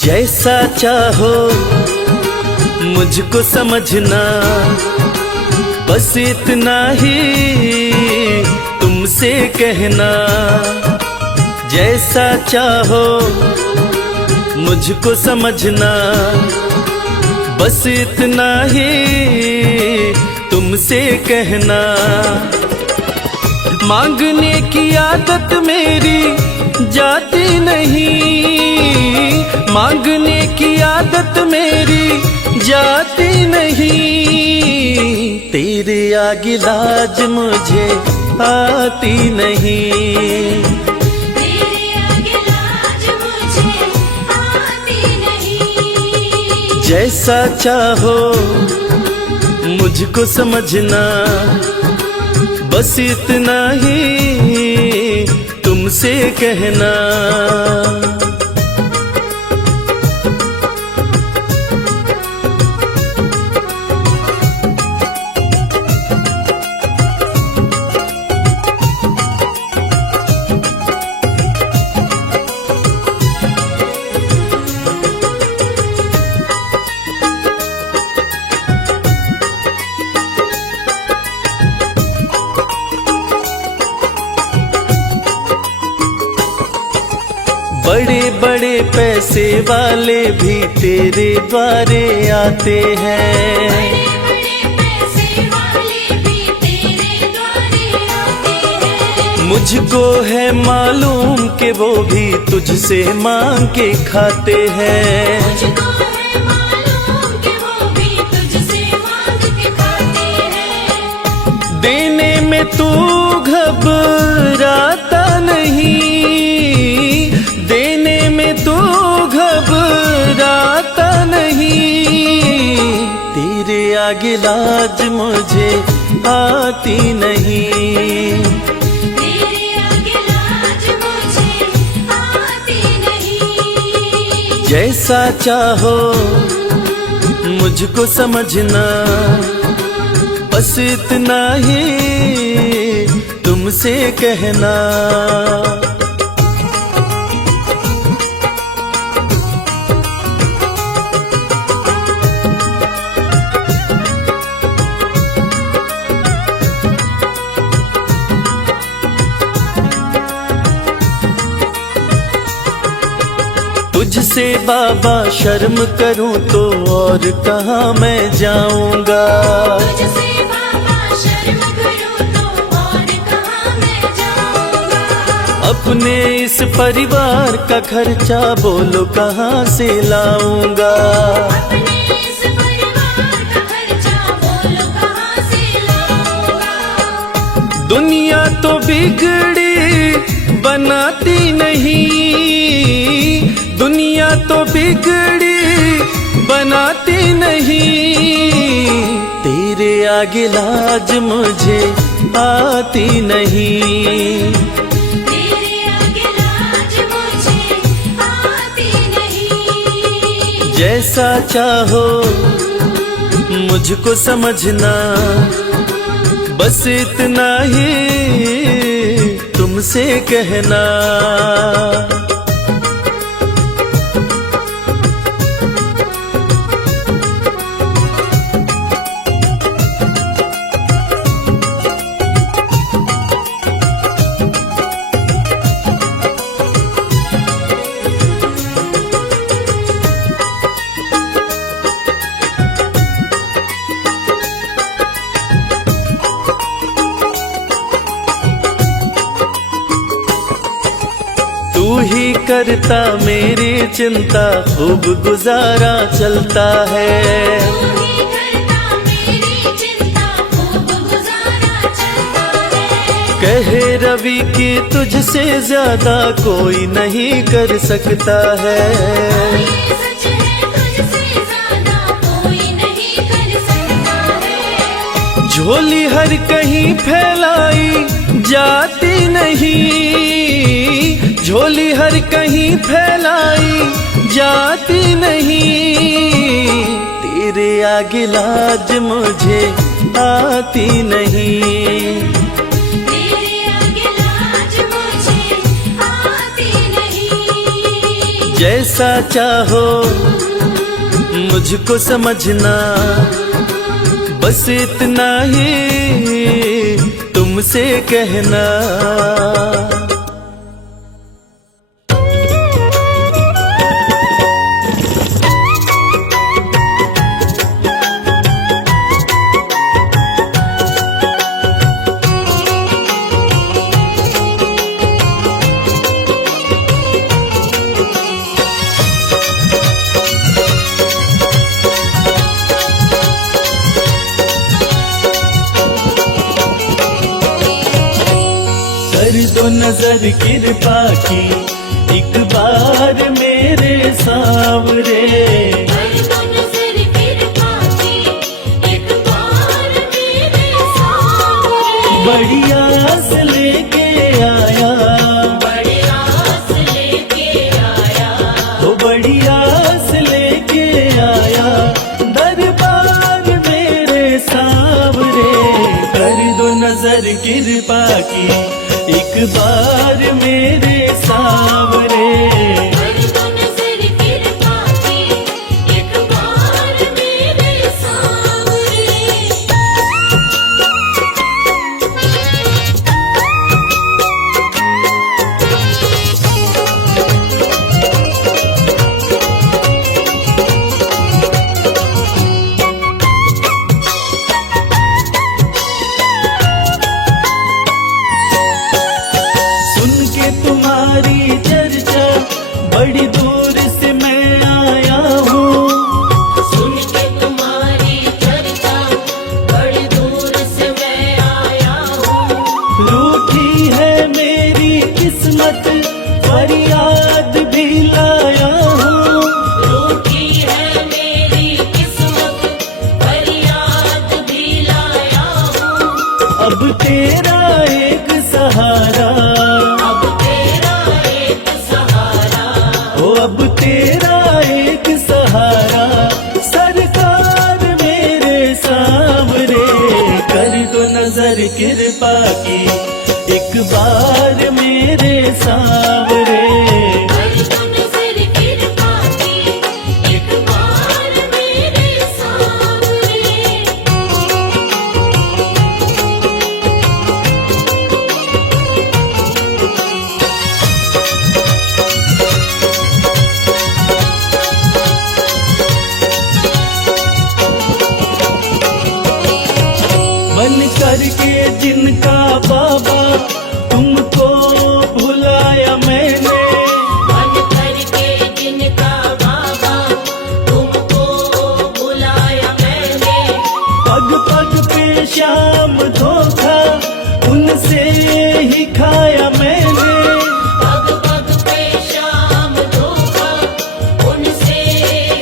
जैसा चाहो मुझको समझना, बस इतना ही तुमसे कहना। जैसा चाहो मुझको समझना, बस इतना ही तुमसे कहना। मांगने की आदत मेरी जाती नहीं, मांगने की आदत मेरी जाती नहीं। तेरे आगे लाज मुझे आती नहीं, तेरे आगे लाज मुझे आती नहीं। जैसा चाहो मुझको समझना, बस इतना ही तुमसे कहना। बड़े बड़े पैसे वाले भी तेरे द्वारे आते हैं, बड़े पैसे वाले भी तेरे द्वारे आते हैं। मुझको है मालूम कि वो भी तुझसे मांग के खाते हैं। मुझको है मालूम कि वो भी तुझसे मांग के खाते हैं। देने में तू घबराता नहीं, देने में तू घबराता नहीं। तेरे आगे लाज मुझे आती नहीं, तेरे आगे लाज मुझे आती नहीं। जैसा चाहो मुझको समझना, बस इतना ही तुमसे कहना। तुझसे बाबा शर्म करूं तो और कहाँ मैं जाऊंगा। तुझसे बाबा शर्म करूं तो और कहाँ मैं जाऊंगा। अपने इस परिवार का खर्चा बोलो कहाँ से लाऊंगा। अपने इस परिवार का खर्चा बोलो कहाँ से लाऊंगा। दुनिया तो बिगड़ी बनाती नहीं, दुनिया तो बिगड़ी बनाती नहीं। तेरे आगे लाज मुझे आती नहीं, तेरे आगे लाज मुझे आती नहीं। जैसा चाहो मुझको समझना, बस इतना ही तुमसे कहना। तू ही करता मेरी चिंता, खूब गुजारा चलता है। तू ही करता मेरी चिंता, खूब गुजारा चलता है। कहे रवि कि तुझसे ज्यादा कोई नहीं कर सकता है। ये सच है, तुझसे ज्यादा कोई नहीं कर सकता है। झोली हर कहीं फैलाई जाती नहीं, झोली हर कहीं फैलाई जाती नहीं, तेरे आगे लाज मुझे आती नहीं, तेरे आगे लाज मुझे आती नहीं। जैसा चाहो मुझको समझना, बस इतना ही तुमसे कहना। कर दो नजर कृपा की एक बार मेरे सावरे, कर दो नजर कृपा की एक बार मेरे सामने। बड़ी आस लेके आया, बड़ी आस लेके आया, वो बड़ी आस लेके आया दरबार मेरे सावरे। कर दो नजर कृपा की एक बार मेरे सावरे, कर दो नजर कृपा की एक बार मेरे सामने। सुन के तुम्हारी चर्चा बड़ी दूर से मैं आया हूँ, सुन के तुम्हारी चर्चा बड़ी दूर से मैं आया हूँ। रूठी है मेरी किस्मत फरियाद भी लाया हूँ, रूठी है मेरी किस्मत फरियाद भी लाया हूँ। अब तेरा एक सहारा, अब तेरा एक सहारा, ओ अब तेरा एक सहारा सरकार मेरे सावरे। कर दो नजर कृपा की एक बार मेरे सावरे, कर दो नजर कृपा की एक बार मेरे सामने। बन करके जिनका बाबा तुमको भुलाया मैंने, बन करके जिनका बाबा तुमको बुलाया मैंने। पग पग पे शाम धोखा उनसे ही खाया मैंने, पग पग पे शाम धोखा उनसे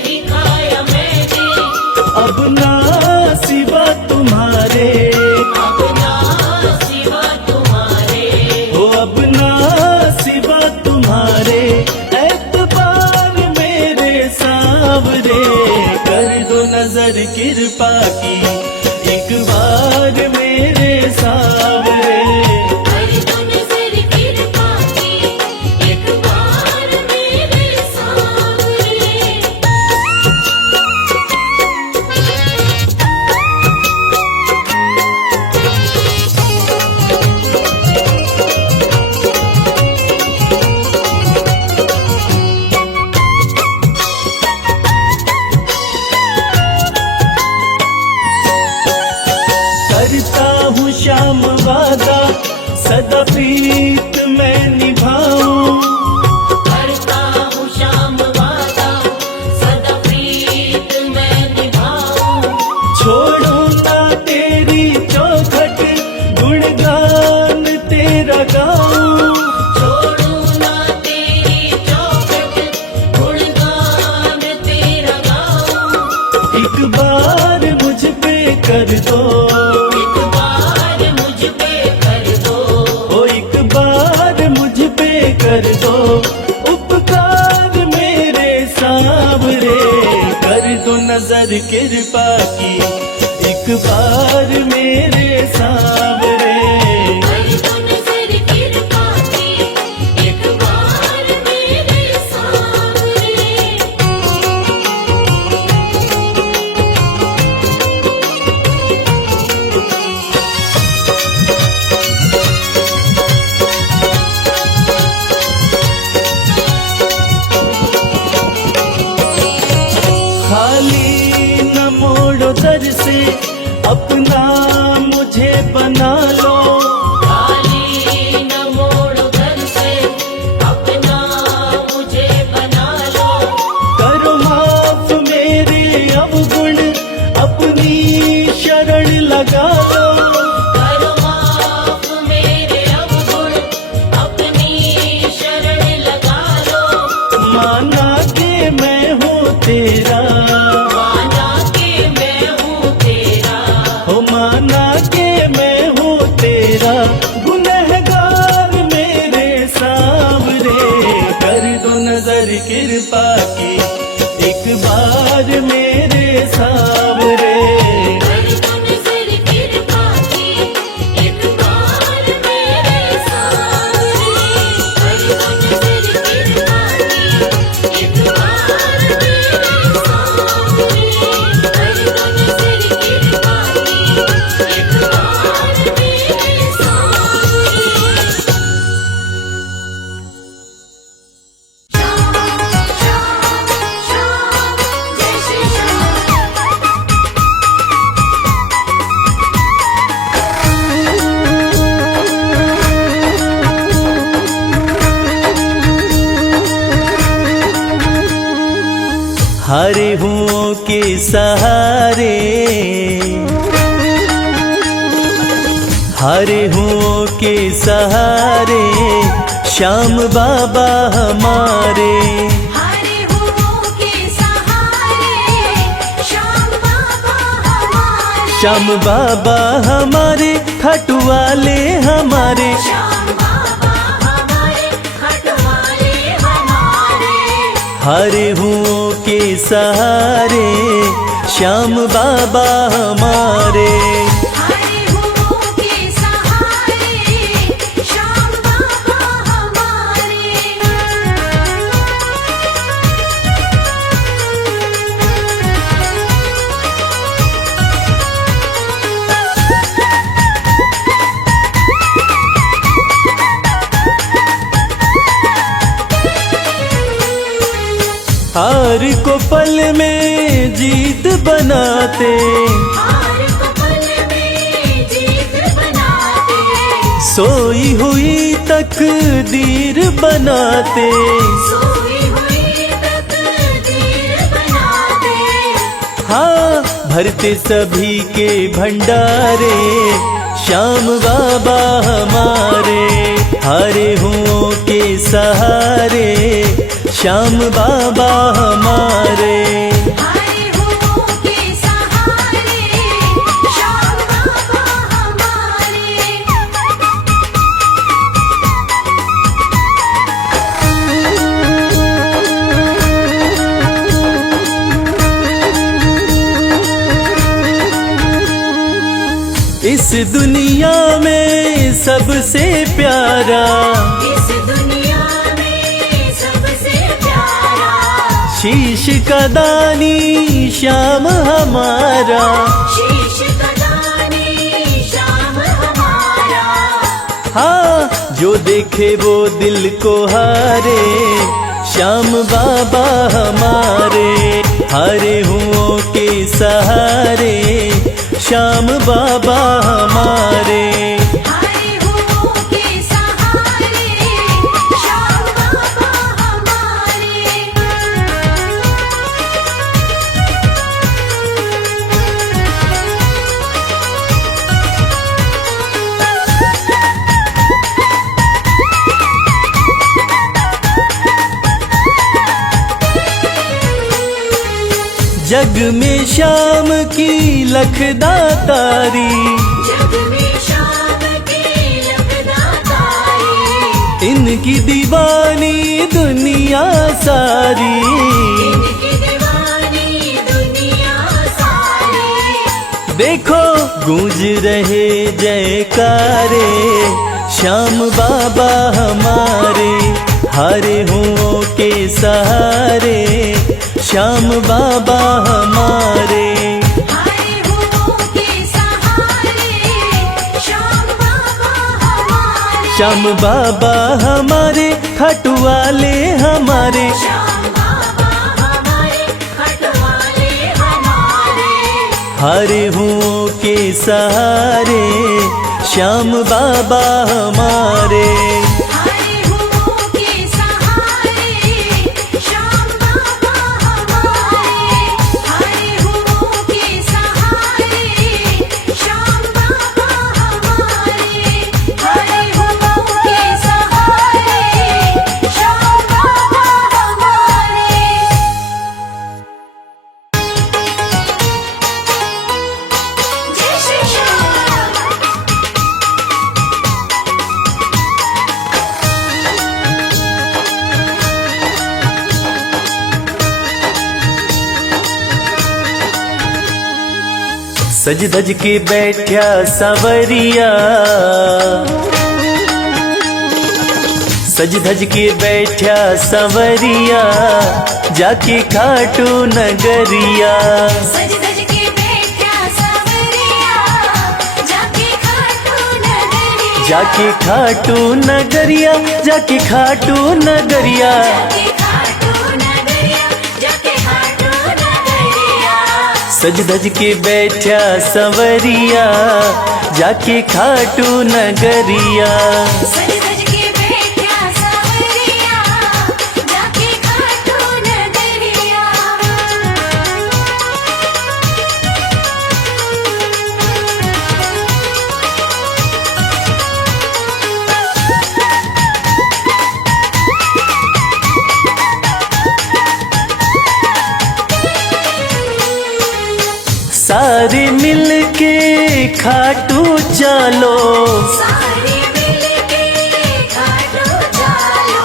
ही खाया मैंने। अब ना सिवा तुम्हारे, अब ना सिवा तुम्हारे, हो अब ना सिवा तुम्हारे एतबार मेरे सावरे। कर दो नजर कृपा की एक बार मेरे सावरे, कर दो नजर कृपा की एक बार मेरे सामने। करता हूँ श्याम वादा सदा प्रीत मैं निभाऊं, करता हूँ श्याम वादा सदा प्रीत मैं निभाऊं। छोड़ो ना तेरी चौखट गुणगान तेरा गाऊं, छोड़ू ना तेरी चौखट गुणगान तेरा गाऊं। एक बार मुझ पे कर दो, एक कर दो उपकार मेरे सांवरे, कर दो नजर कृपा की एक बार मेरे सांवरे। कर दो नजर कृपा की एक बार मेरे सांवरे। खाली न मोड़ो दर से अपना मुझे बना लो, खाली न मोड़ो घर से अपना मुझे बना लो। करो माफ मेरे अवगुण अपनी शरण लगा दो। करो माफ मेरे अवगुण अपनी शरण लगा लो। माना कि मैं हूँ तेरा, माना कि मैं हूँ तेरा, हो माना कि मैं हूँ तेरा गुनहगार मेरे सांवरे। कर दो नजर कृपा की एक बार मेरे सांवरे। कर दो नजर कृपा की एक बार मेरे सांवरे। कर दो नजर कृपा की एक बार मेरे सांवरे। कर दो नजर कृपा की एक बार मेरे सांवरे। श्याम श्याम श्याम जय श्री श्याम। हरे हुओं के सहारे, हरे हुओं के सहारे श्याम बाबा हमारे। हरे हुओं के सहारे श्याम बाबा हमारे। श्याम बाबा हमारे खटवाले हमारे। श्याम बाबा हमारे खटवाले हमारे। हरे हुओं के सहारे श्याम बाबा हमारे। हरे हुओं के सहारे श्याम बाबा हमारे। हार को पल में जीत बनाते, हार को पल में जीत बनाते। सोई हुई तकदीर बनाते। सोई हुई तकदीर बनाते। हाँ भरते सभी के भंडारे श्याम बाबा हमारे। हरे हुओं के सहारे श्याम बाबा हमारे। हरे हुओं के सहारे श्याम बाबा हमारे। इस दुनिया में सबसे प्यारा, इस दुनिया में सबसे प्यारा शीश का दानी श्याम हमारा। शीश का दानी श्याम हमारा। हाँ जो देखे वो दिल को हारे श्याम बाबा हमारे। हरे हुओं के सहारे श्याम बाबा हमारे। हरे हुओं के सहारे श्याम बाबा हमारे। जग में श्याम की लखदातारी, जग में श्याम की लखदातारी। इनकी इनकी दीवानी दुनिया सारी, इनकी दीवानी दुनिया सारी। देखो गूंज रहे जयकारे, श्याम बाबा हमारे, हारे हुओं के सहारे, श्याम बाबा हमारे। हारे हुओं के सहारे, श्याम बाबा हमारे। श्याम बाबा हमारे, खाटू वाले हमारे, श्याम बाबा हमारे, खटवाले हमारे। हारे हुओं के सहारे, श्याम बाबा हमारे। हारे हुओं के सहारे, श्याम बाबा हमारे। हारे हुओं के सहारे, श्याम बाबा हमारे। हारे हुओं के सहारे, श्याम बाबा हमारे। जय श्री श्याम। सज धज के बैठा सवरिया, सज धज के बैठा सवरिया, जाके खाटू नगरिया, सज धज के बैठा सवरिया, जाके खाटू नगरिया। जाके खाटू नगरिया, जाके खाटू नगरिया। जाके खाटू नगरिया, जाके खाटू नगरिया। सज धज के बैठा सवरिया, जाके खाटू नगरिया। सज धज के बैठा सवरिया, जाके खाटू नगरिया। सारे मिल के खाटू चलो, सारे मिलके खाटू चलो।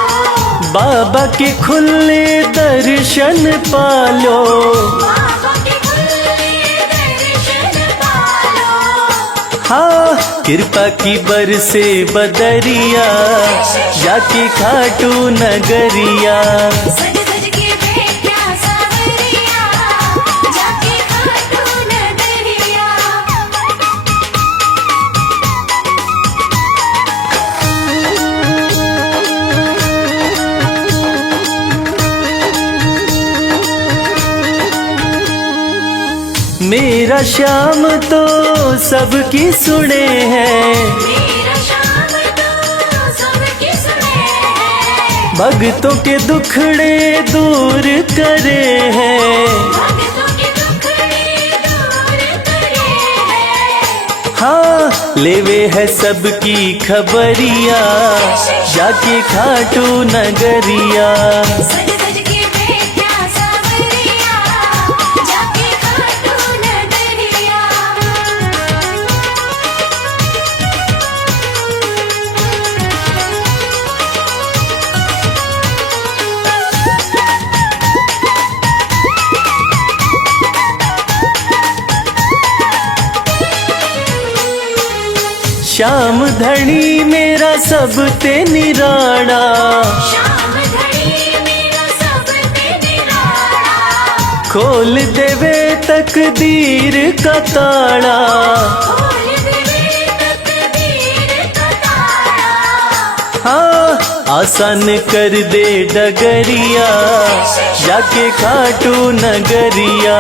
बाबा के खुले दर्शन पालो। बाबा के खुले दर्शन पालो। हाँ कृपा की बरसे बदरिया, जाके खाटू नगरिया। सज धज के बैठा सवरिया, जाके खाटू नगरिया। मेरा श्याम तो सबकी सुने हैं, मेरा श्याम तो सबके सुने हैं। भक्तों के दुखड़े दूर करे हैं। भक्तों के दुखड़े दूर करे हैं। हाँ लेवे है सबकी खबरिया, जाके खाटू नगरिया। सज धज के बैठा सवरिया, जाके खाटू नगरिया। श्याम धनी मेरा सब ते निराणा, श्याम धनी मेरा सब ते निराला। खोल देवे तकदीर का ताला। खोल देवे तकदीर का ताला। हाँ आसान कर दे डगरिया, जाके खाटू नगरिया।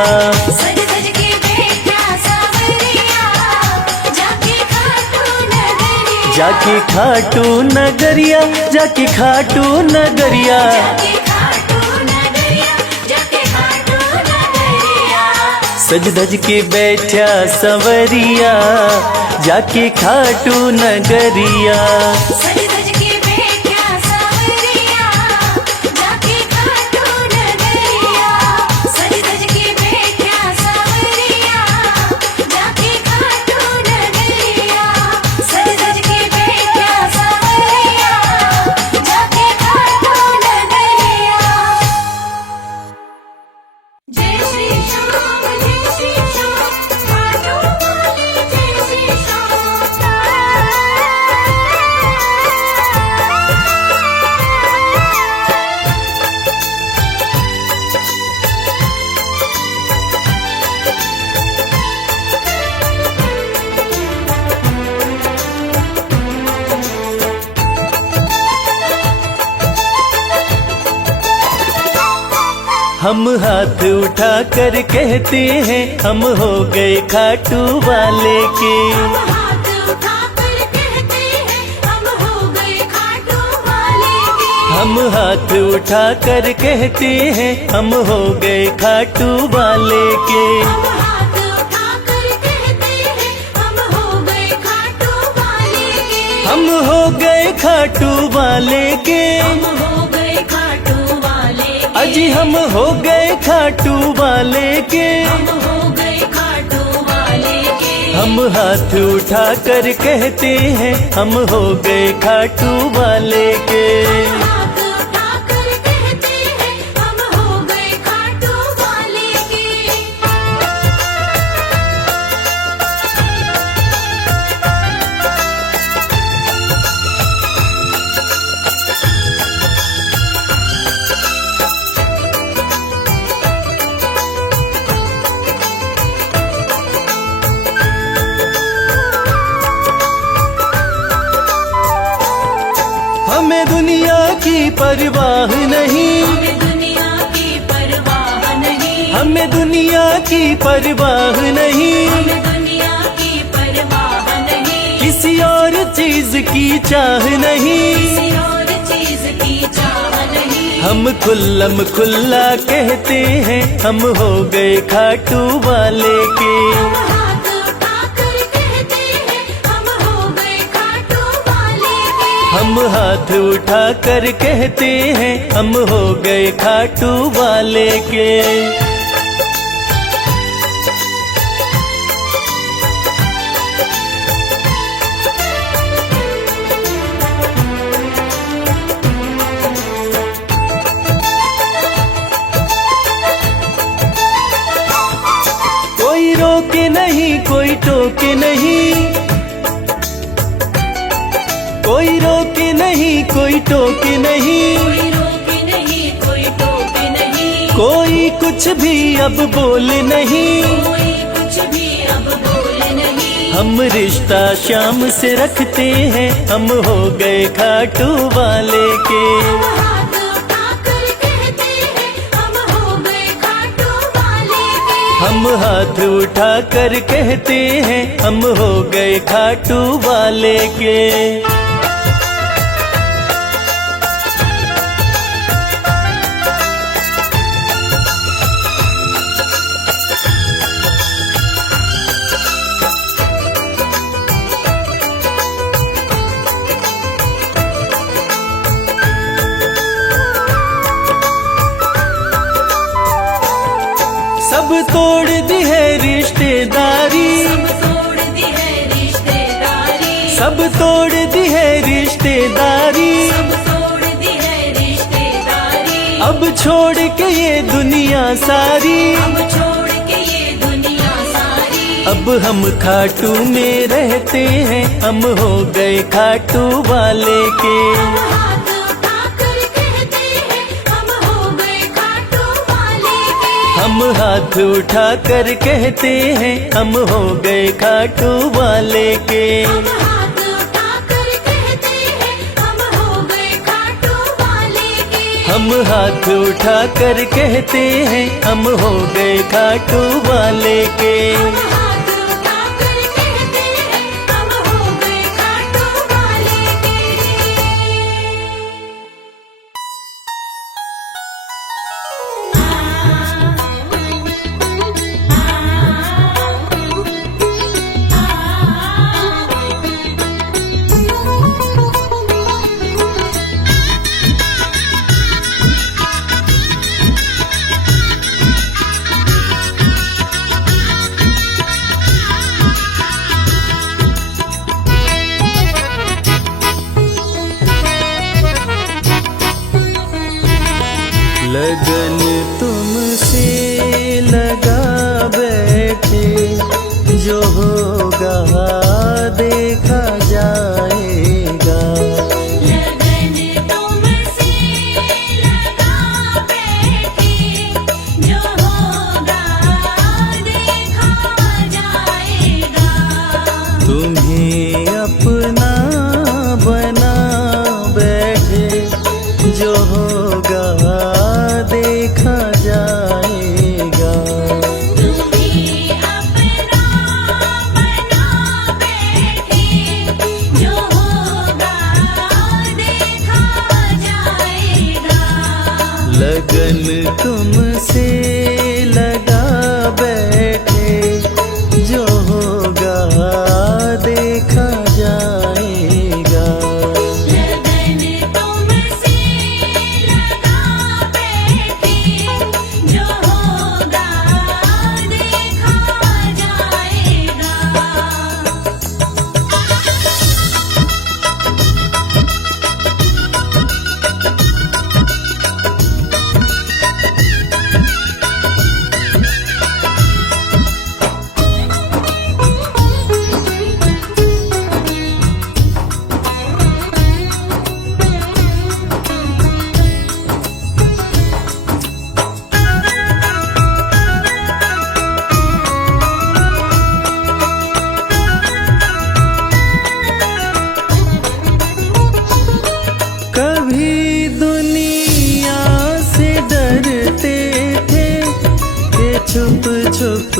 सज धज के बैठा सवरिया, जाके खाटू नगरिया। जाके खाटू नगरिया, जाके खाटू नगरिया। जाके खाटू नगरिया, जाके खाटू नगरिया। सज धज के बैठा सवरिया, जाके खाटू नगरिया। सज धज के बैठा सवरिया, जाके खाटू नगरिया। सज धज के बैठा सवरिया, जाके खाटू नगरिया। सज धज के बैठा सवरिया, जाके हम हाथ उठा कर कहते हैं हम हो गए खाटू वाले के। हम हाथ उठाकर कहते हैं हम हो गए खाटू वाले के। हम हाथ उठा कर कहते हैं हम हो गए खाटू वाले के। हम हाथ उठाकर कहते हैं हम हो गए खाटू वाले के। हम हो गए खाटू वाले के। हम हो गए खाटू वाले के। अजी हम हो गए खाटू वाले के। हम हो गए खाटू वाले के। हम हाथ उठा कर कहते हैं हम हो गए खाटू वाले के। हाथ उठाकर कहते हैं हम हो गए खाटू वाले के। हमें दुनिया की परवाह नहीं। हमें दुनिया की परवाह नहीं। हमें दुनिया की परवाह नहीं। हमें दुनिया की परवाह नहीं। किसी और चीज की चाह नहीं। किसी और चीज की चाह नहीं। हम खुल्लम खुल्ला कहते हैं हम हो गए खाटू वाले के। हम हाथ उठाकर कहते हैं हम हो गए खाटू वाले के। हम हाथ उठा कर कहते हैं हम हो गए खाटू वाले के। कोई रोके नहीं कोई टोके नहीं। कोई रोके नहीं कोई टोके नहीं। कोई रोके नहीं कोई टोके नहीं। कोई कुछ भी अब बोले नहीं। कोई कुछ भी अब बोले नहीं। हम रिश्ता शाम से रखते हैं हम हो गए खाटू वाले के। हम हाथ उठाकर कहते हैं हम हो गए खाटू वाले के। हम हाथ उठा कर कहते हैं हम हो गए खाटू वाले के। सब तोड़ दी है रिश्तेदारी। सब तोड़ दी है रिश्तेदारी। सब तोड़ दी है रिश्तेदारी। सब तोड़ दी है रिश्तेदारी। अब छोड़ के ये दुनिया सारी। अब छोड़ के ये दुनिया सारी। अब हम खाटू में रहते हैं हम हो गए खाटू वाले के। हम हाथ उठाकर कहते हैं हम हो गए खाटू वाले के। हम हाथ उठा कर कहते हैं हम हो गए खाटू वाले के। हम हाथ उठाकर कहते हैं हम हो गए खाटू वाले के। हम हाथ उठा कर कहते हैं हम हो गए खाटू वाले के। हम हाथ उठाकर कहते हैं हम हो गए खाटू वाले के। लगन तुमसे लगा बैठे, जो होगा देखा जाएगा। लगन तुमसे लगा बैठे, जो होगा देखा जाएगा। कभी दुनिया से डरते थे कि छुप छुप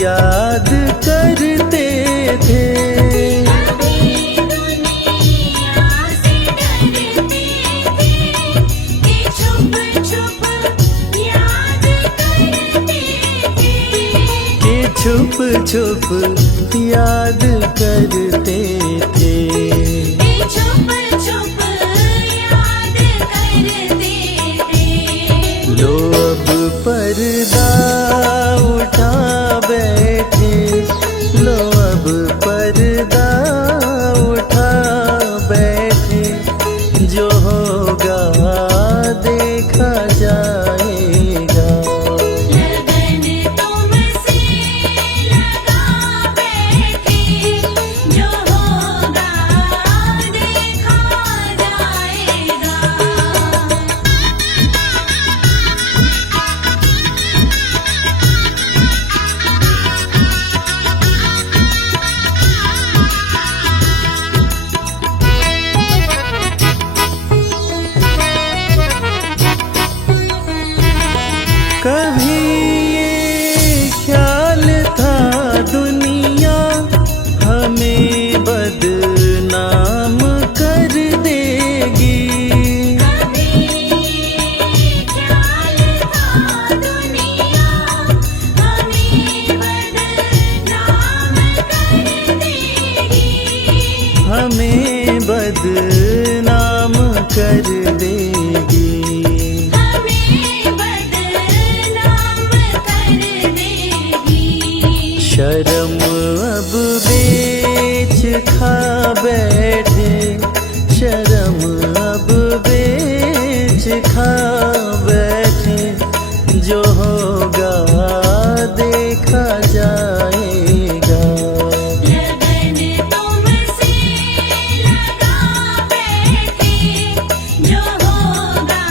याद करते थे। कभी दुनिया से डरते थे कि छुप छुप याद करते थे। कि छुप छुप याद करते थे। कि छुप छुप याद करते थे। लो अब पर्दा उठा बैठे, लो अब पर्दा उठा बैठे, जो होगा देखा जाएगा। लगन तुमसे लगा बैठे, जो होगा देखा जाएगा। कभी ये ख्याल था दुनिया हमें बदनाम कर देगी। कभी ख्याल था दुनिया हमें बदनाम कर देगी। हमें बदनाम कर देगी। हमें बदनाम कर देगी। शर्म अब बेच खा बैठे, शर्म अब बेच खा बैठे, जो होगा देखा जाएगा। लगन तुमसे लगा बैठे, जो होगा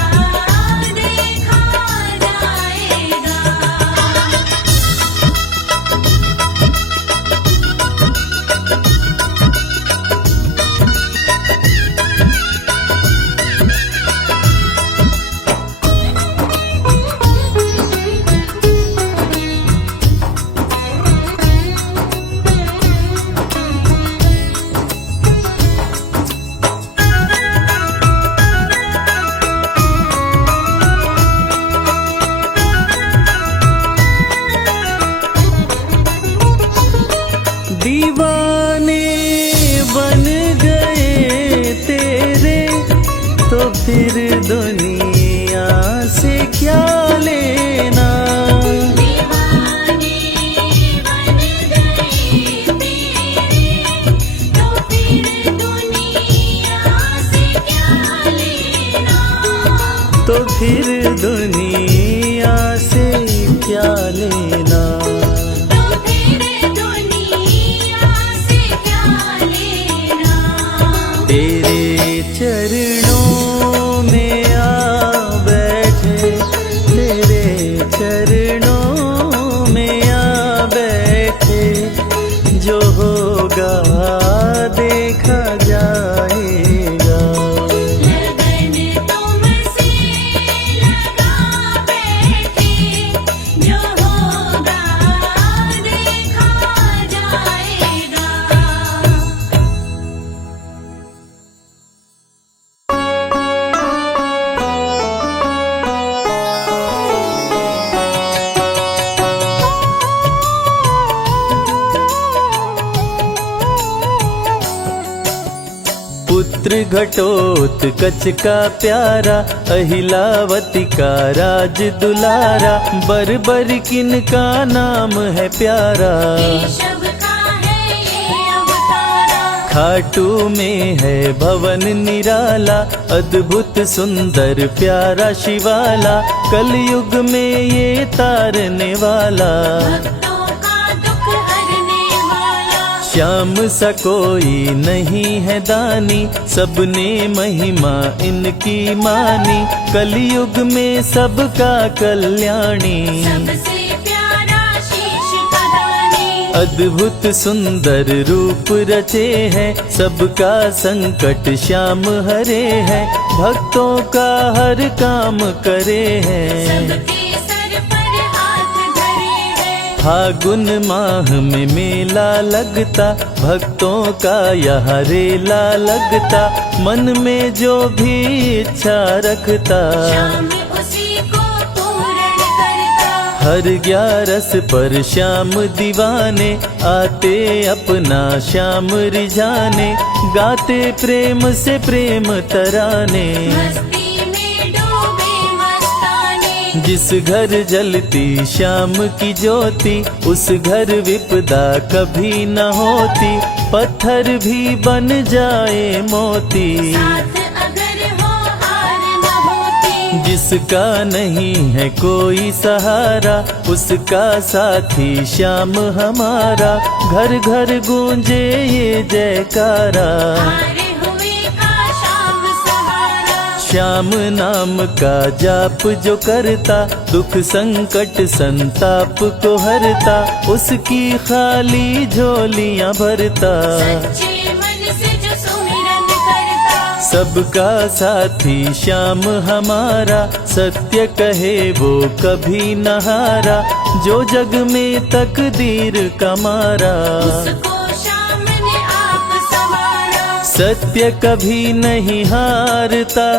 पुत्र घटोत्कच का प्यारा, अहिलावती का राज दुलारा, बर किनका नाम है प्यारा। केशव का है ये अवतारा, खाटू में है भवन निराला, अद्भुत सुंदर प्यारा शिवाला, कलयुग में ये तारने वाला। भक्तों का दुख हरने वाला, श्याम सा कोई नहीं है दानी, सबने महिमा इनकी मानी, कलयुग में सबका कल्याणी। सबसे प्यारा शीश का दानी, अद्भुत सुंदर रूप रचे हैं, सबका संकट श्याम हरे हैं, भक्तों का हर काम करे हैं। सबके सर पर हाथ धरे हैं। फागुन माह में मेला लगता, भक्तों का यहाँ रेला लगता, मन में जो भी इच्छा रखता, श्याम उसी को पूर्ण करता। हर 11 पर श्याम दीवाने, आते अपना श्याम रिझाने, गाते प्रेम से प्रेम तराने। मस्ती में डूबे मस्ताने, जिस घर जलती श्याम की ज्योति, उस घर विपदा कभी न होती, पत्थर भी बन जाए मोती। साथ अगर हो हार न होती, जिसका नहीं है कोई सहारा, उसका साथी श्याम हमारा, घर घर गूंजे ये जयकारा। हारे हुए का श्याम सहारा। श्याम नाम का जाप जो करता, दुख संकट संताप को हरता, उसकी खाली झोलियां भरता। सच्चे मन से जो सुमिरन करता, सबका साथी श्याम हमारा, सत्य कहे वो कभी न हारा, जो जग में तकदीर का मारा। उसको श्याम ने आप संवारा। सत्य कभी नहीं हारता,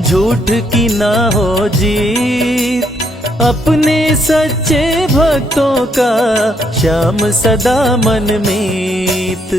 झूठ की ना हो जीत, अपने सच्चे भक्तों का श्याम सदा मन मीत।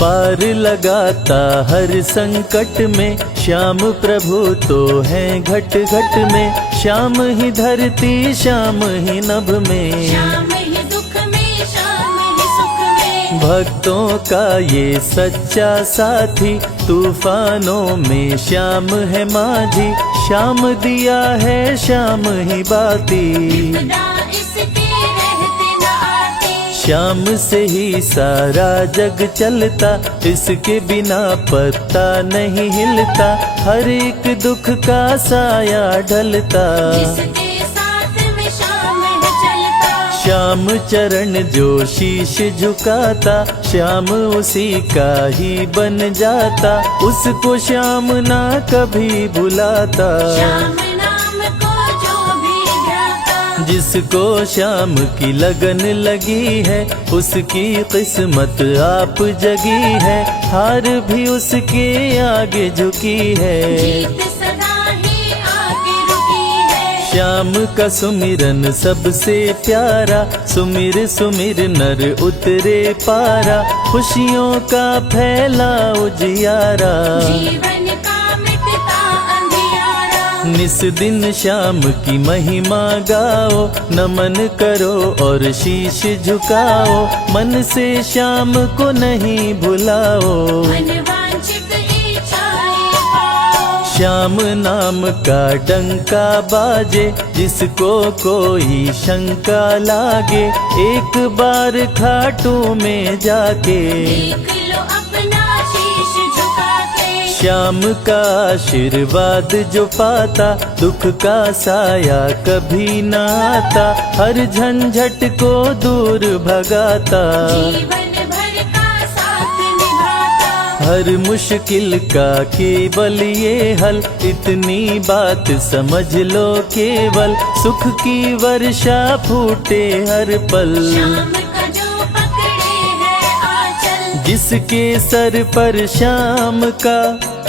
पार लगाता हर संकट में, श्याम प्रभु तो हैं घट घट में, श्याम ही धरती श्याम ही नभ में। श्याम ही दुख में, श्याम ही सुख में, भक्तों का ये सच्चा साथी, तूफानों में श्याम है माझी, श्याम दिया है श्याम ही बाती। विपदा इसके रहते न आती, श्याम से ही सारा जग चलता, इसके बिना पत्ता नहीं हिलता, हर एक दुख का साया ढलता। जिसके साथ में श्याम है चलता, श्याम चरण जो शीश झुकाता, श्याम उसी का ही बन जाता, उसको श्याम ना कभी भुलाता। श्याम नाम को जो भी ध्याता, जिसको श्याम की लगन लगी है, उसकी किस्मत आप जगी है, हार भी उसके आगे झुकी है। जीत सदा ही आगे रुकी है। श्याम का सुमिरन सबसे प्यारा, सुमिर सुमिर नर उतरे पारा, खुशियों का फैला उजियारा। जीवन का मिटता अंधियारा, निस दिन श्याम की महिमा गाओ, नमन करो और शीश झुकाओ, मन से श्याम को नहीं भुलाओ। मनवांछित इच्छाएं पाओ, श्याम नाम का डंका बाजे, जिसको कोई शंका लागे, एक बार खाटू में जाके, देख लो अपना शीश झुका के। श्याम का आशीर्वाद जो पाता, दुख का साया कभी न आता, हर झंझट को दूर भगाता, जीवन भर का साथ निभाता, हर मुश्किल का केवल ये हल, इतनी बात समझ लो केवल, सुख की वर्षा फूटे हर पल। श्याम का जो पकड़े है आंचल, जिसके सर पर श्याम का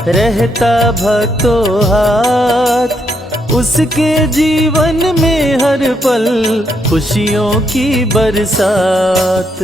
रहता भक्तों हाथ, उसके जीवन में हर पल खुशियों की बरसात।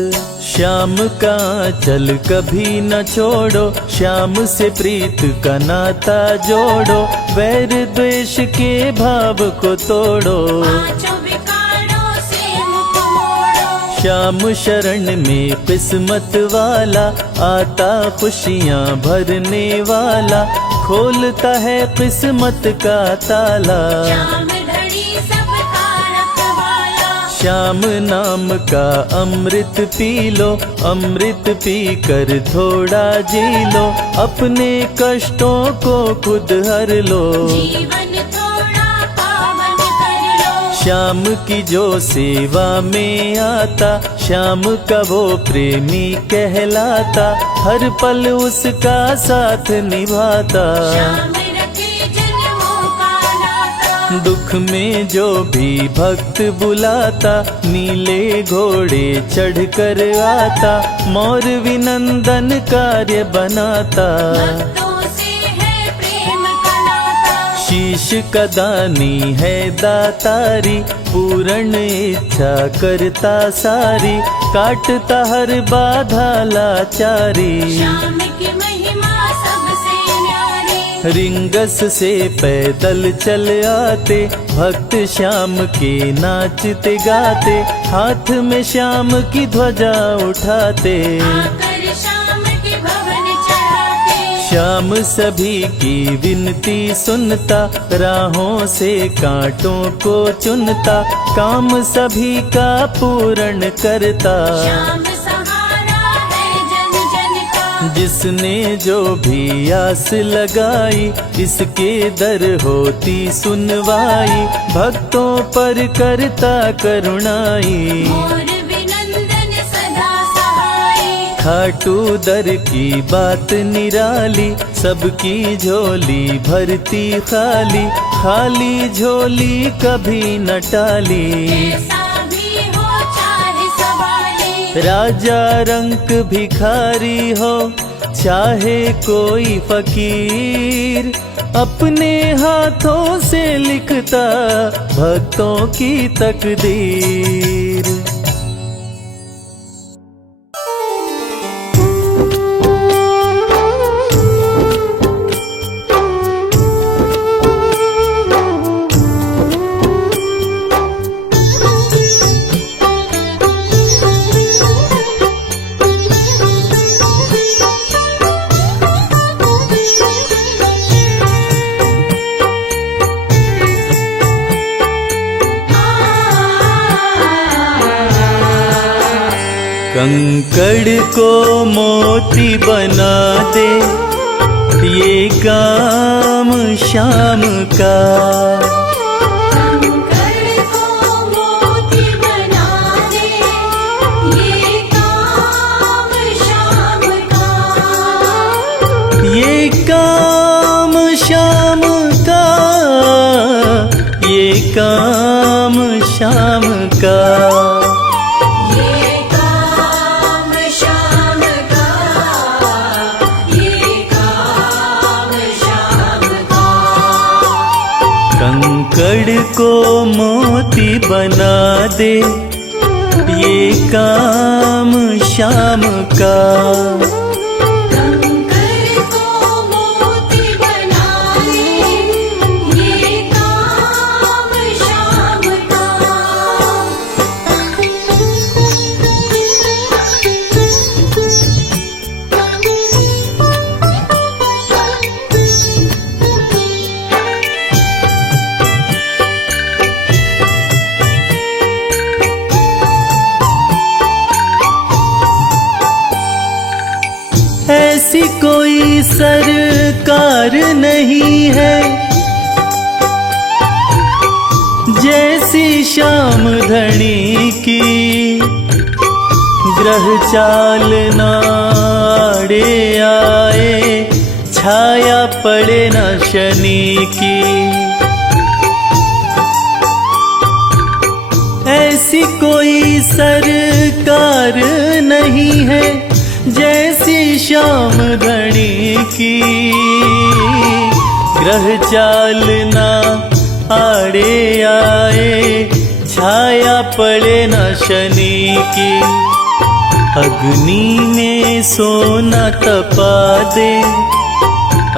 श्याम का चल कभी न छोड़ो, श्याम से प्रीत का नाता जोड़ो, वैर द्वेष के भाव को तोड़ो। पांचों विकारों से मुख मोड़ो। श्याम शरण में किस्मत वाला, आता खुशियाँ भरने वाला, खोलता है किस्मत का ताला। श्याम धड़ी सबका रखवाला। श्याम नाम का अमृत पी लो, अमृत पी कर थोड़ा जी लो, अपने कष्टों को खुद हर लो। जीवन थोड़ा पावन कर लो। श्याम की जो सेवा में आता, श्याम का वो प्रेमी कहलाता, हर पल उसका साथ निभाता। श्याम रखे जन्मों का नाता। दुख में जो भी भक्त बुलाता, नीले घोड़े चढ़ कर आता, मोर विनंदन कार्य बनाता। भक्तों से है प्रेम का नाता। शीश का दानी है दातारी, पूर्ण इच्छा करता सारी, काटता हर बाधा लाचारी। श्याम की महिमा सबसे न्यारी। रिंगस से पैदल चल आते, भक्त श्याम के नाचते गाते, हाथ में श्याम की ध्वजा उठाते। आकर श्याम के भवन चढ़ाते। श्याम सभी की विनती सुनता, राहों से कांटों को चुनता, काम सभी का पूर्ण करता। श्याम सहारा है जन जन का। जिसने जो भी आस लगाई, इसके दर होती सुनवाई, भक्तों पर करता करुणाई। मोर विनंदन सदा सहाय। खाटू दर की बात निराली, सबकी झोली भरती खाली, खाली झोली कभी न टाली। ऐसा भी हो चाहे सवाली। राजा रंक भिखारी हो, चाहे कोई फकीर, अपने हाथों से लिखता भक्तों की तकदीर। कंकड़ को मोती बना दे, ये काम श्याम का। कंकड़ को मोती बना दे, ये काम श्याम का। ये काम श्याम का, ये काम श्याम का। कंकड़ को मोती बना दे, ये काम श्याम का। कंकड़ को मोती बना दे, ये काम श्याम का। ऐसी कोई सरकार नहीं है, जैसी श्याम धनी की। ग्रह चाल नाड़े आए, छाया पड़े न शनि की। ऐसी कोई सरकार नहीं है, जैसी श्याम धनी की। ग्रह चाल ना आड़े आए छाया पड़े न शनि की। अग्नि में सोना तपा दे,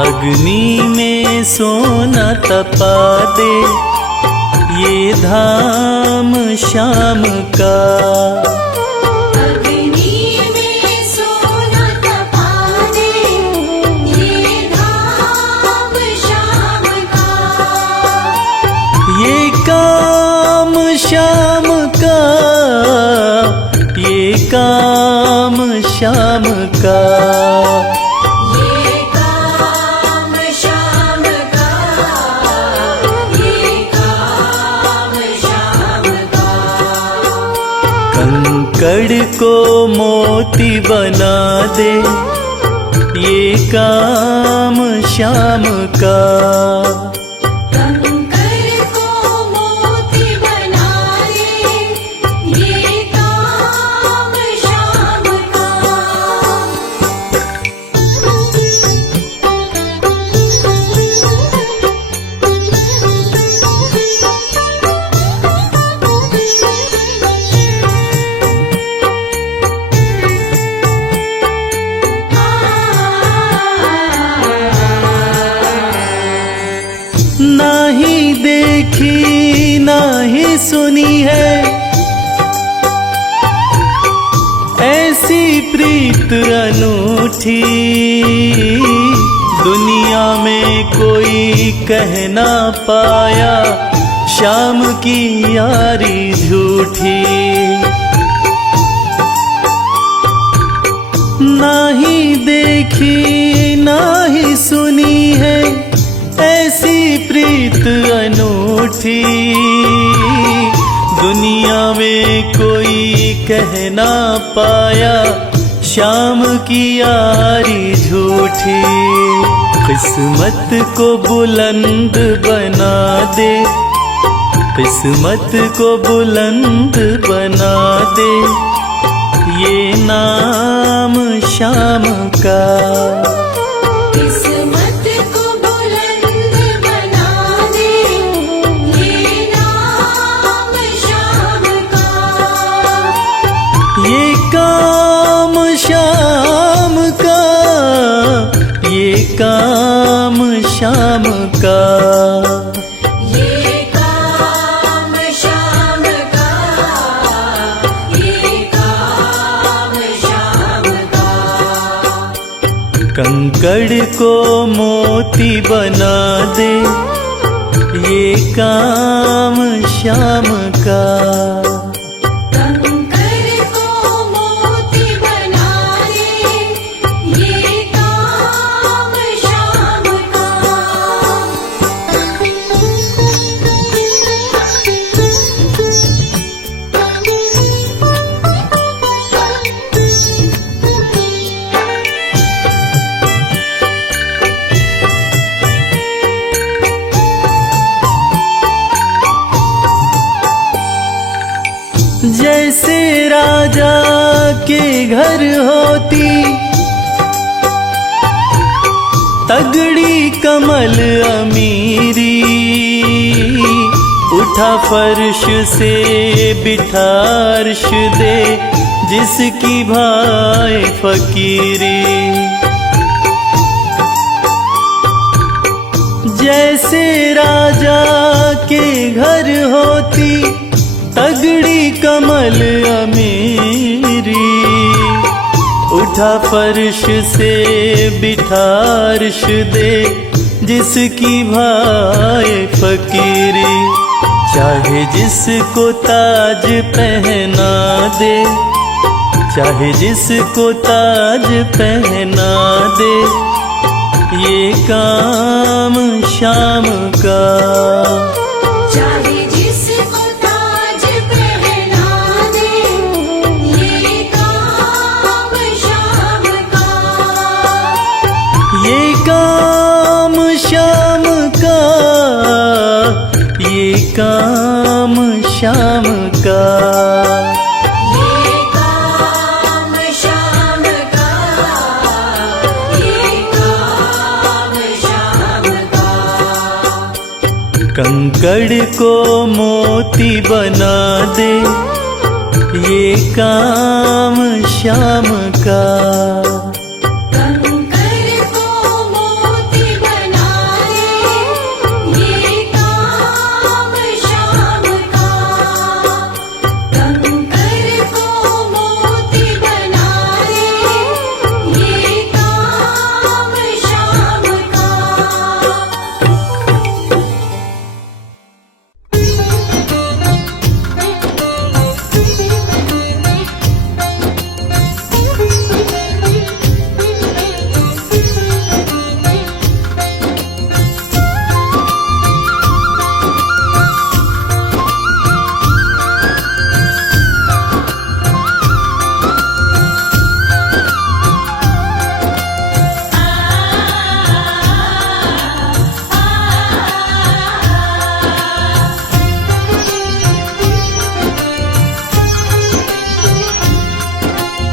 अग्नि में सोना तपा दे, ये धाम श्याम का। अग्नि में सोना तपा दे, ये धाम श्याम का। ये काम श्याम का, ये काम श्याम का। ये काम श्याम का, ये काम श्याम का। कंकड़ को मोती बना दे, ये काम श्याम का। कंकर को मोती बना दे, ये काम श्याम का। नाही देखी नाही सुनी है ऐसी प्रीत अनूठी। दुनिया में कोई कह ना पाया श्याम की यारी झूठी। नाही देखी नाही सुनी है ऐसी प्रीत अनूठी। दुनिया में कोई कह ना पाया श्याम की यारी झूठी। किस्मत को बुलंद बना दे, किस्मत को बुलंद बना दे, ये नाम श्याम का। किस्मत को बुलंद बना दे, ये नाम श्याम का। ये काम श्याम का, ये काम श्याम का। ये काम श्याम का, ये काम श्याम का। कंकड़ को मोती बना दे, ये काम श्याम का। कंकर को मोती बना दे, ये काम श्याम का। जैसे राजा के घर होती तगड़ी कमल अमीरी। उठा फर्श से बिठा अर्श दे, जिसकी भाई फकीरी। जैसे राजा के घर होती तगड़ी कमल अमीरी। उठा फर्श से बिठा अर्श दे, जिसकी भाई फकीरी। चाहे जिसको ताज पहना दे, चाहे जिसको ताज पहना दे, ये काम श्याम का। चाहे जिसको ताज पहना दे, ये काम श्याम का। ये काम श्याम का, ये काम श्याम का। ये काम श्याम का, ये काम श्याम का। कंकड़ को मोती बना दे, ये काम श्याम का। कंकर को मोती बना दे, ये काम श्याम का। कंकर को मोती बना दे, ये काम श्याम का।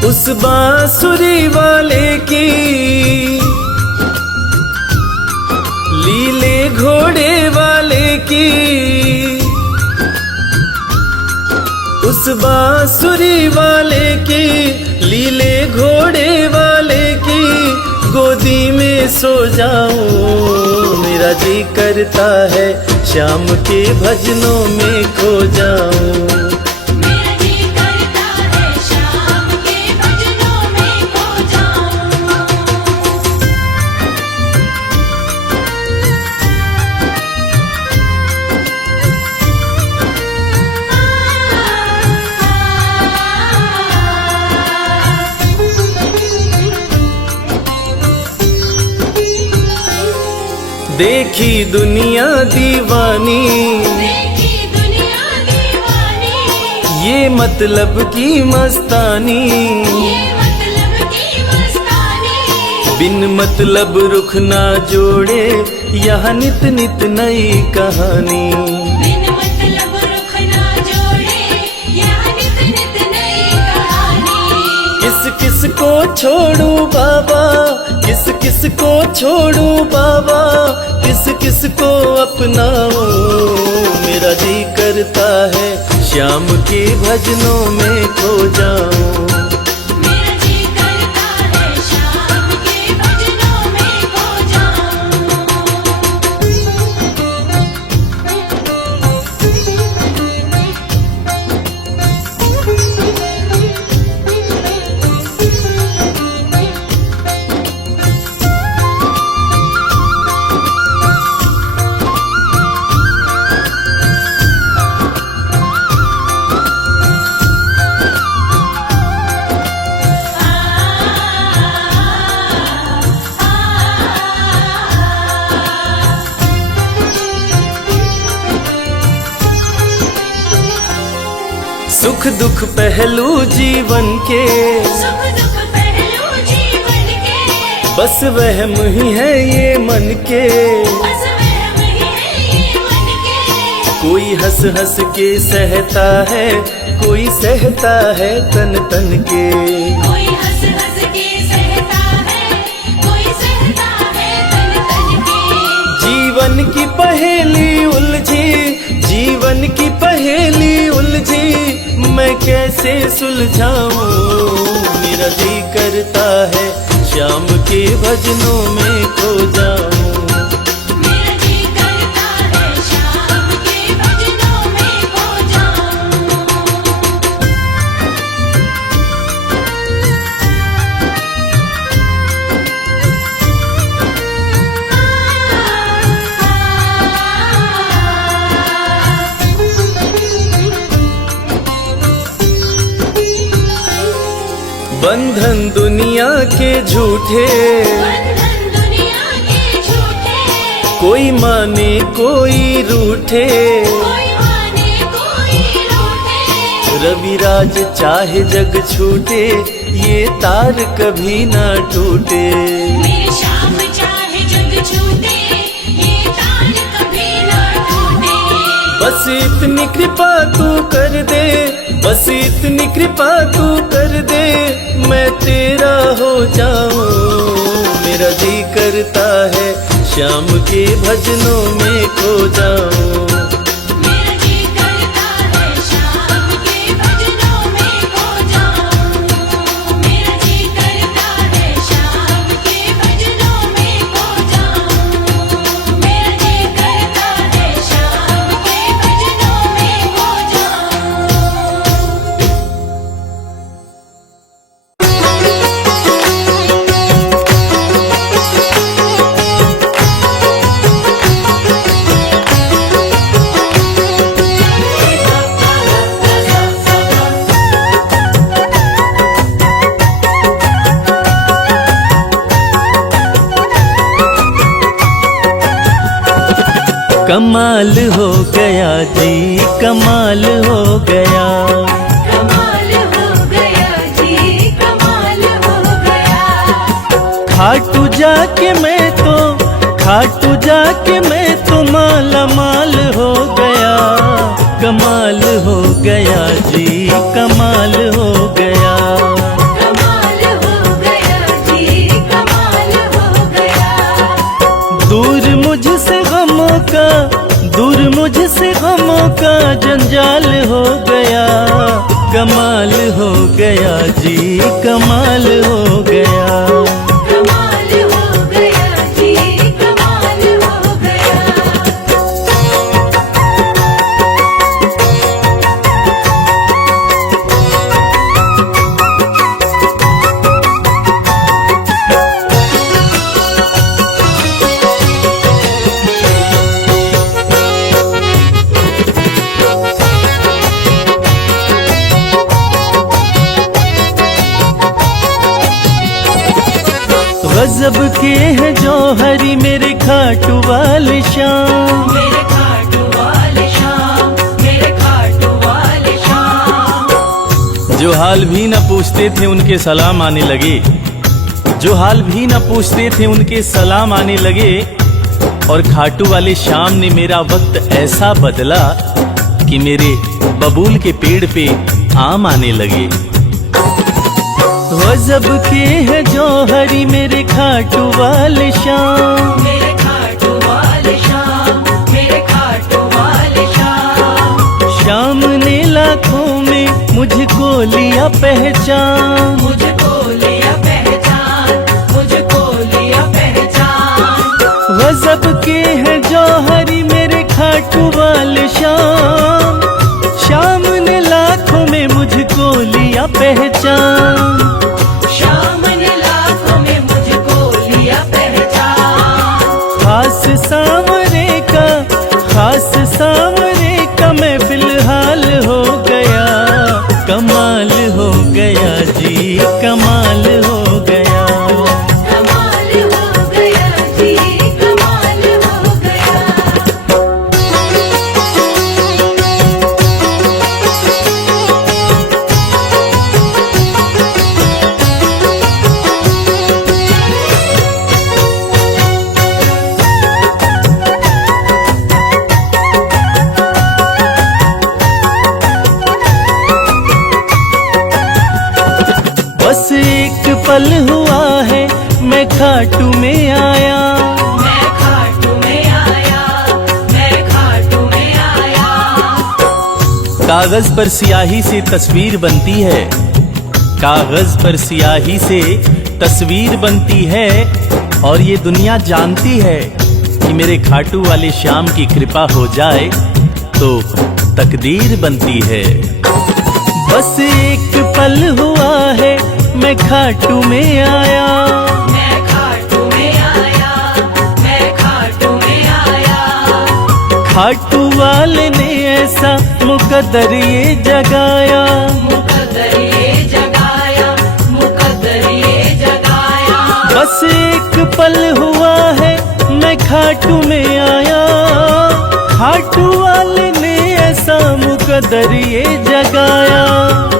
उस बांसुरी वाले की लीले घोड़े वाले की, उस बांसुरी वाले की लीले घोड़े वाले की गोदी में सो जाऊं। मेरा जी करता है श्याम के भजनों में खो जाऊं। मेरा जी करता है श्याम के भजनों में खो जाऊं। देखी दुनिया दीवानी, देखी दुनिया दीवानी, ये मतलब की मस्तानी। ये मतलब की मस्तानी। बिन मतलब रुख ना जोड़े, यहाँ नित नित नई कहानी। बिन मतलब रुख ना जोड़े, यहाँ नित नित नई कहानी। किस किस को छोड़ूं बाबा, किस किस को छोड़ूं बाबा, किस किस को अपनाऊं। मेरा जी करता है श्याम के भजनों में खो जाऊं। मेरा जी करता है श्याम के भजनों में खो जाऊं। सुख दुख पहलू जीवन के, सुख दुख पहलू जीवन के, बस वहम ही है ये मन के। बस वहम ही है ये मन के। कोई हंस हंस के सहता है, कोई सहता है तन तन के। कोई हंस हंस के सहता है, कोई सहता है तन तन के। जीवन की पहेली उलझी, जीवन की पहेली उलझी, मैं कैसे सुलझाऊं। मेरा जी करता है श्याम के भजनों में खो जाऊं। मेरा जी करता है श्याम के भजनों में खो जाऊं। बंधन दुनिया के झूठे, बंधन दुनिया के झूठे, कोई माने कोई रूठे। कोई माने कोई रूठे। रविराज चाहे जग छूटे, ये तार कभी ना टूटे। मेरे श्याम चाहे जग छूटे, ये तार कभी ना टूटे। बस इतनी कृपा तू कर दे, बस इतनी कृपा तू कर दे, मैं तेरा हो जाऊं। मेरा जी करता है श्याम के भजनों में खो जाऊं। मेरा जी करता है श्याम के भजनों में खो जाऊं। मेरा जी करता है श्याम के भजनों में खो जाऊं। मेरा जी करता है श्याम के भजनों में खो जाऊं। कमाल हो गया जी, कमाल हो गया। कमाल हो गया जी, कमाल हो गया। खाटू जाके मैं तो माला माल हो गया। कमाल हो गया जी, कमाल हो गया। कमाल हो गया जी, कमाल हो गया। दूर मुझसे गमों का जंजाल हो गया। कमाल हो गया जी, कमाल हो गया। कमाल हो गया जी, कमाल हो गया। गजब के हैं जौहरी मेरे खाटू वाले श्याम। मेरे खाटू वाले श्याम, मेरे खाटू वाले श्याम। जो हाल भी न पूछते थे उनके सलाम आने लगे। जो हाल भी न पूछते थे उनके सलाम आने लगे। और खाटू वाले श्याम ने मेरा वक्त ऐसा बदला कि मेरे बबूल के पेड़ पे आम आने लगे। गजब के हैं जौहरी मेरे खाटू वाले श्याम। मेरे खाटू वाले श्याम, मेरे खाटू वाले श्याम। श्याम ने लाखों में मुझको लिया पहचान। मुझको लिया पहचान, मुझको लिया पहचान। गजब के हैं जौहरी मेरे खाटू वाले श्याम। श्याम ने लाखों में मुझको लिया पहचान। श्याम ने लाखों में मुझको लिया पहचान। खास सांवरे का मैं फिलहाल हो गया। कमाल हो गया जी, कमाल हो गया। कमाल हो गया जी, कमाल हो गया। बस एक पल हुआ है मैं खाटू में आया। मैं खाटू में आया, मैं खाटू में आया। कागज पर स्याही से तस्वीर बनती है। कागज पर स्याही से तस्वीर बनती है। और ये दुनिया जानती है कि मेरे खाटू वाले श्याम की कृपा हो जाए तो तकदीर बनती है। बस एक पल हुआ है मैं खाटू में आया। मैं खाटू में आया, मैं खाटू में आया। खाटू वाले ने ऐसा मुकद्दर ये जगाया। मुकद्दर ये जगाया, मुकद्दर ये जगाया। बस एक पल हुआ है मैं खाटू में आया। खाटू वाले ने ऐसा मुकद्दर ये जगाया।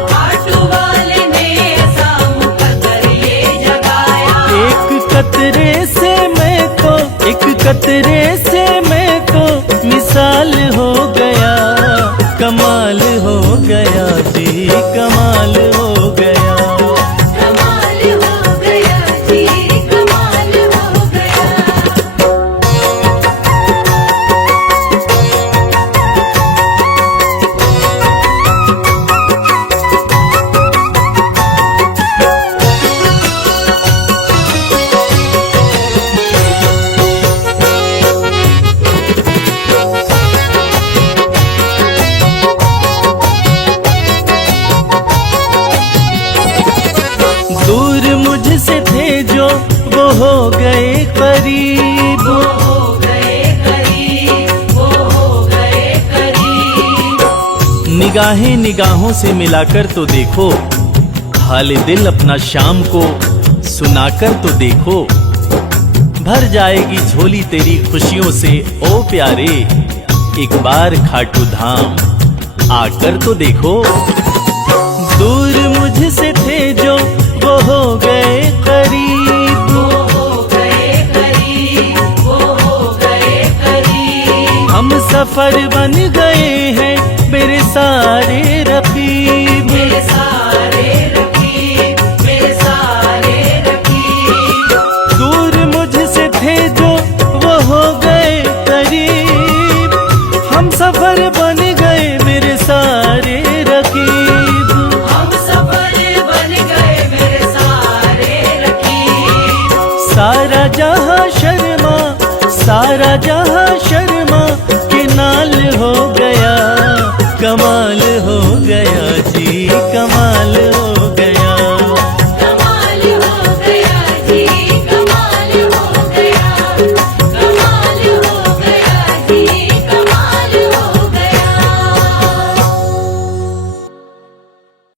खाटू वाले ने ऐसा मुकद्दर ये जगाया। एक कतरे से मैं तो मिसाल हो गया। कमाल हो गया जी, कमाल हो गया। कमाल हो गया जी, कमाल हो गया। निगाहें निगाहों से मिलाकर तो देखो, हाल दिल अपना शाम को सुनाकर तो देखो। भर जाएगी झोली तेरी खुशियों से ओ प्यारे, एक बार खाटू धाम आकर तो देखो। दूर मुझसे थे जो वो हो गए करीब, वो हो गए करीब, वो हो गए करीब। हम सफर बन गए हैं मेरे सारे रफीक, मेरे सारे रकीब, मेरे सारे रकीब। दूर मुझसे थे जो वो हो गए करीब, हम सफर बन गए मेरे सारे रकीब। हम सफर बन गए मेरे सारे रकीब। सारा जहां शर्मा, सारा जहां